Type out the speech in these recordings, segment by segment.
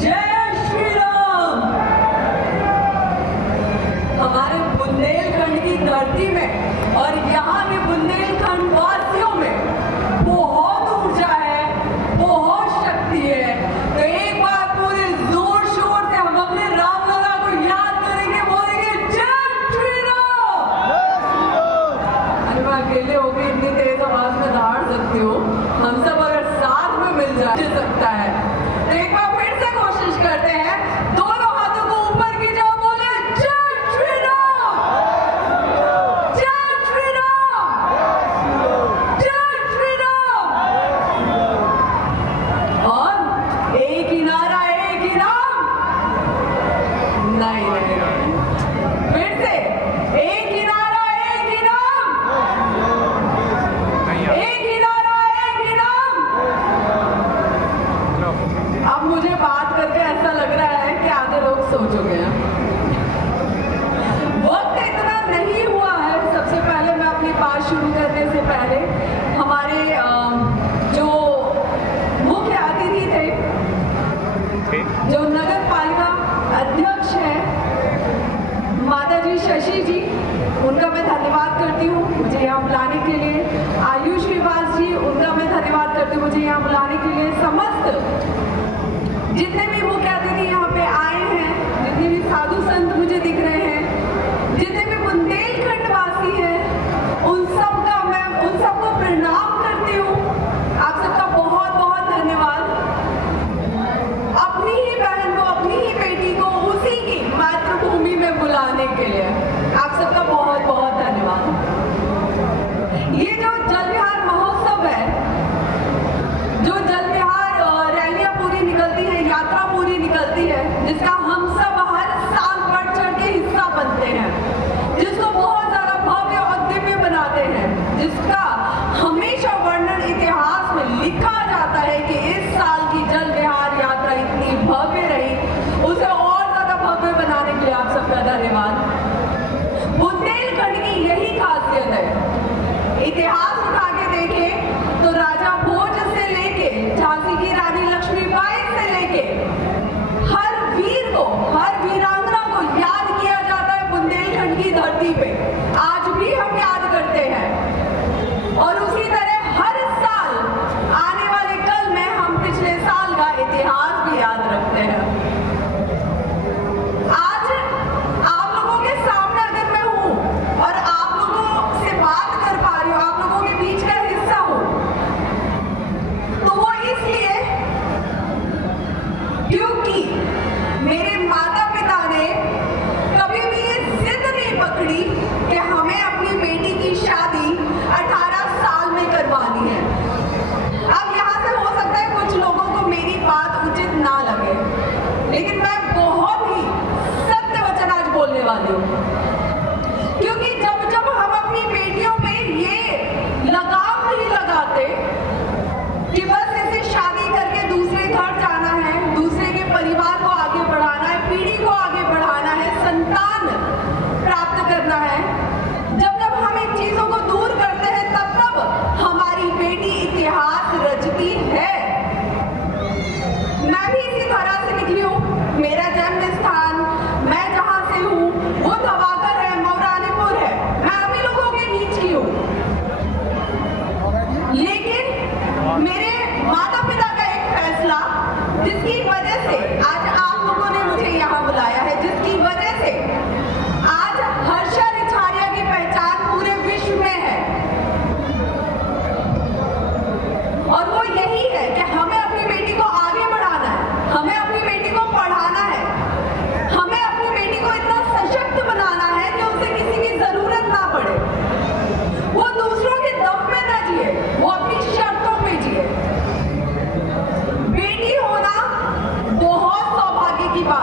जय श्री राम। हमारे बुंदेलखंड की धरती में और यहाँ के बुंदेलखंड वासियों में बहुत ऊर्जा है, बहुत शक्ति है। तो एक बार पूरे जोर शोर से हम अपने रामलला को याद करेंगे, बोलेंगे जय श्री राम। अरे मैं अकेले होकर इतनी तेज आवाज में दहाड़ सकती हूँ, हम सब अगर साथ में मिल जाए सकता है। तो एक बार फिर से कोशिश करते हैं, दोनों हाथों को ऊपर की जाओ, बोले जय श्री राम, जय श्री राम, जय श्री राम। और एक ही नारा, एक ही नाम। नहीं नहीं नहीं, फिर से एक ही नारा, एक ही नाम, एक ही नारा, एक ही नाम। अब मुझे बात करके ऐसा लग रहा है कि आधे लोग सो चुके हैं। वक्त इतना नहीं हुआ है। सबसे पहले मैं अपनी बात शुरू करने से पहले हमारे जो मुख्य अतिथि थे, जो नगर पालिका अध्यक्ष है माता जी शशि जी, उनका मैं धन्यवाद करती हूँ मुझे यहाँ बुलाने के लिए। आयुष श्रीवास जी, उनका मैं धन्यवाद करती हूँ मुझे यहाँ बुलाने के लिए। समस्त जितने भी मुख्य अतिथि यहाँ पे आए हैं, जितने भी साधु संत मुझे दिख रहे हैं, जितने भी बुंदेलखंड वासी हैं, उन सबको प्रणाम करती हूँ। आप सबका बहुत बहुत धन्यवाद। अपनी ही बहन को, अपनी ही बेटी को उसी की मातृभूमि में बुलाने के लिए आप सबका बहुत बहुत धन्यवाद। ये जो जल विहार महोत्सव है, जो जल विहार रैलियां पूरी निकलती है, यात्रा पूरी निकलती है, जिसका हम सब हर साल बढ़ चढ़ के हिस्सा बनते हैं, जिसको बहुत ज्यादा भव्य और दिव्य बनाते हैं, जिसका हमेशा वर्णन इतिहास में लिखा जाता है कि इस साल की जल विहार यात्रा इतनी भव्य रही, उसे और ज्यादा भव्य बनाने के लिए आप सबका धन्यवाद। बुंदेलखंड की यही खासियत है। इतिहास उठा के देखें तो राजा भोज से लेके झांसी की रानी लक्ष्मीबाई से लेके हर वीर को, हर वीरांगना को याद किया जाता है बुंदेलखंड की धरती पे। आज भी हम याद करते हैं और उसी तरह हर साल आने वाले कल में हम पिछले साल का इतिहास भी याद रखते हैं। आज आप लोगों के सामने अगर मैं हूँ और आप लोगों से बात कर पा रही हूँ, आप लोगों के बीच का हिस्सा हूँ, तो वो इसलिए क्योंकि मेरे माता पिता ने कभी भी ये जिद नहीं पकड़ी कि हमें अपनी बेटी की शादी 18 साल में करवानी है। अब यहाँ से हो सकता है कुछ लोगों को मेरी बात उचित ना लगे, लेकिन मैं बहुत ही सत्य वचन आज बोलने वाली हूँ। क्योंकि जब जब हम अपनी बेटियों पे ये लगाम नहीं लगाते कि बस इसे शादी करके दूसरे घर जाना है, दूसरे के परिवार को आगे बढ़ाना है, पीढ़ी को आगे बढ़ाना है, संतान प्राप्त करना है, जब जब हम इन चीजों को दूर करते हैं, तब तब हमारी बेटी इतिहास रचती है। मैं भी इसी तरह से निकली हूँ। मेरा जन्म स्थान, मैं जहाँ से हूँ, वो धवाकर है, मौरानीपुर है। मैं आप ही लोगों के बीच की हूँ, लेकिन मेरे माता पिता का एक फैसला, जिसकी वजह से आज आप लोगों ने मुझे यहाँ बुलाया है, जिसकी वजह से आज हर्षा रिछारिया की पहचान पूरे विश्व में है, और वो यही है कि हमें अपनी बेटी को आगे बढ़ाना है, हमें अपनी बेटी को पढ़ाना है, हमें अपनी बेटी को इतना सशक्त बनाना है कि उसे किसी की जरूरत ना पड़े, वो दूसरों के दम में ना जिए, वो अपनी शर्तों पे जिए। बेटी होना बहुत सौभाग्य की बात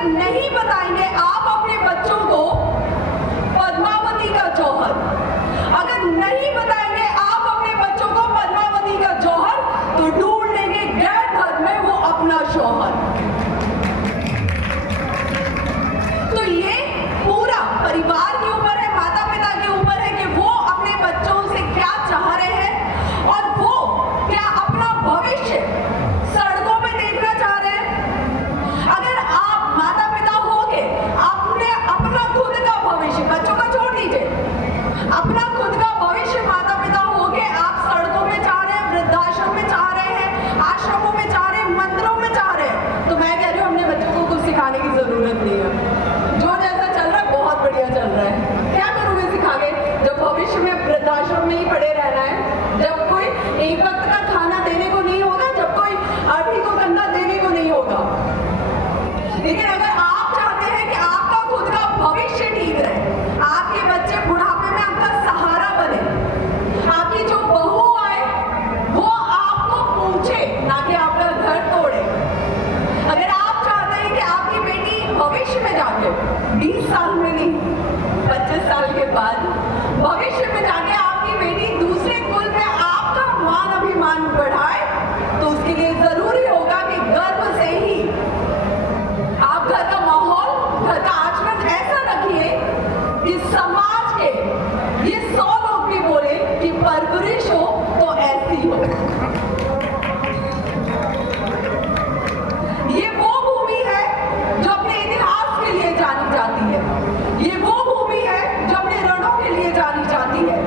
अगर नहीं बताएंगे आप अपने बच्चों को पद्मावती का जौहर, अगर नहीं बताएंगे आप अपने बच्चों को पद्मावती का जौहर, तो ढूंढ लेंगे गैर धर्म में वो अपना शौहर। तो ये पूरा परिवार के ऊपर है, माता पिता के ऊपर है कि वो अपने बच्चों से क्या चाह रहे हैं और वो क्या अपना भविष्य सड़कों पे देखना चाह रहे हैं। अगर आप माता पिता होगे, आपने अपना खुद का भविष्य, बच्चों का छोड़ दीजिए, अपना खुद का भविष्य माता पिता होगे, आप सड़कों में चाह रहे हैं, वृद्धाश्रम में चाह रहे हैं, आश्रमों में चाह रहे हैं, मंदिरों में चाह रहे हैं, तो मैं कह रही हूँ हमने बच्चों को कुछ सिखाने की जरूरत नहीं है। जो जैसा चल रहा है बहुत बढ़िया चल रहा है, क्या करोगे सिखा के, जब भविष्य में वृद्धाश्रम में ही पड़े रहना है, जब कोई एक वक्त का खाना देने को नहीं होगा, जब कोई आर्थिक को कंधा देने को नहीं होगा। लेकिन अगर आप चाहते हैं कि आपका खुद का भविष्य ठीक रहे, आपके बच्चे बुढ़ापे में आपका सहारा बने, आपकी जो बहू आए वो आपको पूछे, ना कि आपका घर तोड़े। अगर आप चाहते हैं कि आपकी बेटी भविष्य में जाके 20 साल में नहीं 25 साल के बाद भविष्य में जाके आपकी बेटी दूसरे कुल में आपका मान अभिमान बढ़ाए, तो उसके लिए जरूरी होगा कि गर्भ से ही आप घर का माहौल, घर का आचरण ऐसा रखिए कि समाज के ये 100 लोग भी बोले कि परवरिश हो तो ऐसी हो। ये वो भूमि है जो अपने इतिहास के लिए जानी जाती है, ये वो भूमि है जो अपने रणों के लिए जानी जाती है,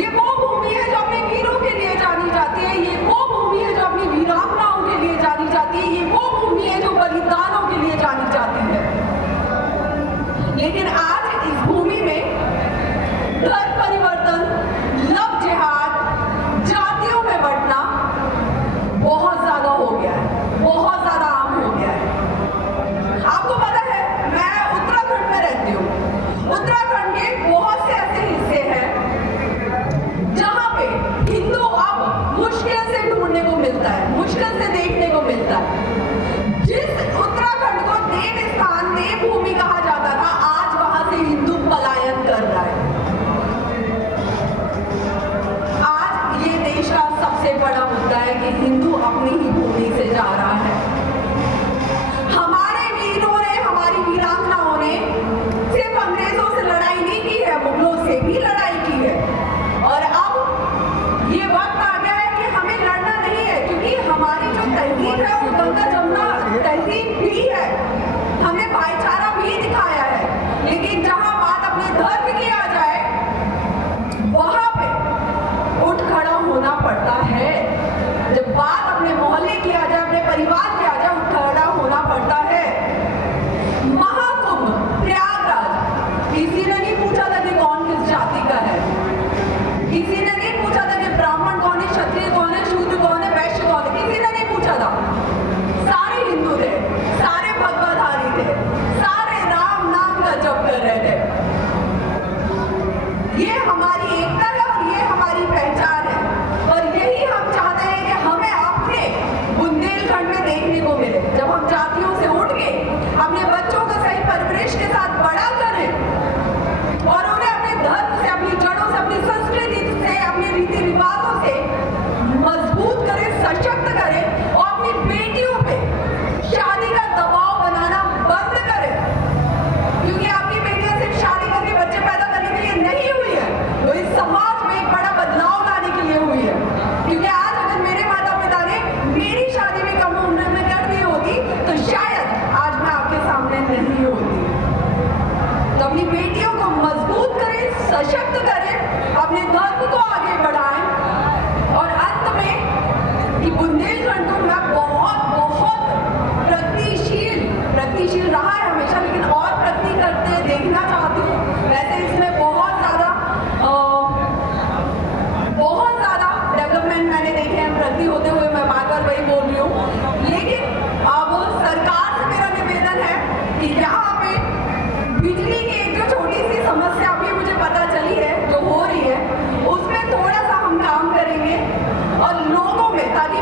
ये वो भूमि है जो अपने वीरों के लिए जानी जाती है, ये वो भूमि है जो अपनी वीरांगनाओं के लिए जानी जाती है, ये वो भूमि है जो बलिदानों के लिए जानी जाती है। लेकिन आज इस भूमि में धर्म परिवर्तन, लव जिहाद, जातियों में बंटना बहुत ज्यादा हो गया है, बहुत ज्यादा आम हो गया है। आपको पता है मैं उत्तराखंड में रहती हूँ, उत्तराखंड के बहुत से ऐसे हिस्से हैं जहाँ पे हिंदू अब मुश्किल से ढूंढने को मिलता है, मुश्किल से देखने को मिलता है। जिस उत्तराखंड को देव स्थान, देवभूमि कहा जाता था, आज वहां से हिंदू पलायन कर रहा है। आज ये देश का सबसे बड़ा मुद्दा है कि हिंदू अपनी ही भूमि से जा रहा है। हमारे वीरों ने, हमारी वीरांगनाओं ने सिर्फ अंग्रेजों से लड़ाई नहीं की है, मुगलों से भी लड़ाई की है। और अब ये वक्त आ गया है कि हमें लड़ना नहीं है, क्योंकि हमारी जो तहजीब है वो गंगा जमुना तहजीब भी है, हमने भाईचारा भी दिखाया है। लेकिन जहां बात अपने धर्म की आ जाए, वहां पे उठ खड़ा होना पड़ता है। जब बात अपने मोहल्ले की आ जाए, अपने परिवार की आ जाए, उठ खड़ा होना पड़ता है। महाकुंभ प्रयागराज, किसी ने नहीं पूछा था कि कौन किस जाति का है, किसी ने नहीं पूछा था कि ब्राह्मण कौन है, क्षत्रिय कौन है, शूद्र कौन है, वैश्य कौन है, किसी ने नहीं पूछा था। सारे हिंदू थे, सारे भगवाधारी थे, सारे राम नाम का जप कर रहे थे। ये हमारी एकता है और ये हमारी पहचान है, और यही हम चाहते हैं कि हमें अपने बुंदेलखंड में देखने को मिले। जब हम जातियों से उठ के अपने बच्चों को सही परवरिश के साथ बड़ा करें और उन्हें अपने धर्म से, अपनी जड़ों से, अपनी संस्कृति से, अपने रीति रिवाजों से मजबूत करें, सशक्त करें, और अपनी बेटियों पे शादी का दबाव बनाना बंद करें। क्योंकि आपकी बेटियां सिर्फ शादी करके बच्चे पैदा करने के लिए नहीं हुई है, वो इस समाज में एक बड़ा बदलाव लाने के लिए हुई है। क्योंकि आज अगर मेरे माता पिता ने मेरी शादी भी कम उम्र में कर दी होती, तो शायद आज मैं आपके सामने नहीं होती। तो अपनी बेटियों को मजबूत करें, सशक्त करें, अपने धर्म को आगे बढ़ाएं। और अंत में कि बुंदेलखंड को मैं बहुत बहुत प्रगतिशील रहा है हमेशा, लेकिन और प्रगति करते देखना चाहती हूँ। वैसे इसमें बहुत ज़्यादा डेवलपमेंट मैंने देखे हैं, प्रगति होते हुए, मैं बार बार वही बोल रही हूँ। लेकिन अब सरकार से मेरा निवेदन है कि यहाँ पे बिजली की एक जो छोटी सी समस्या अभी मुझे पता चली है जो हो रही है, उसमें थोड़ा सा हम काम करेंगे और लोगों में, ताकि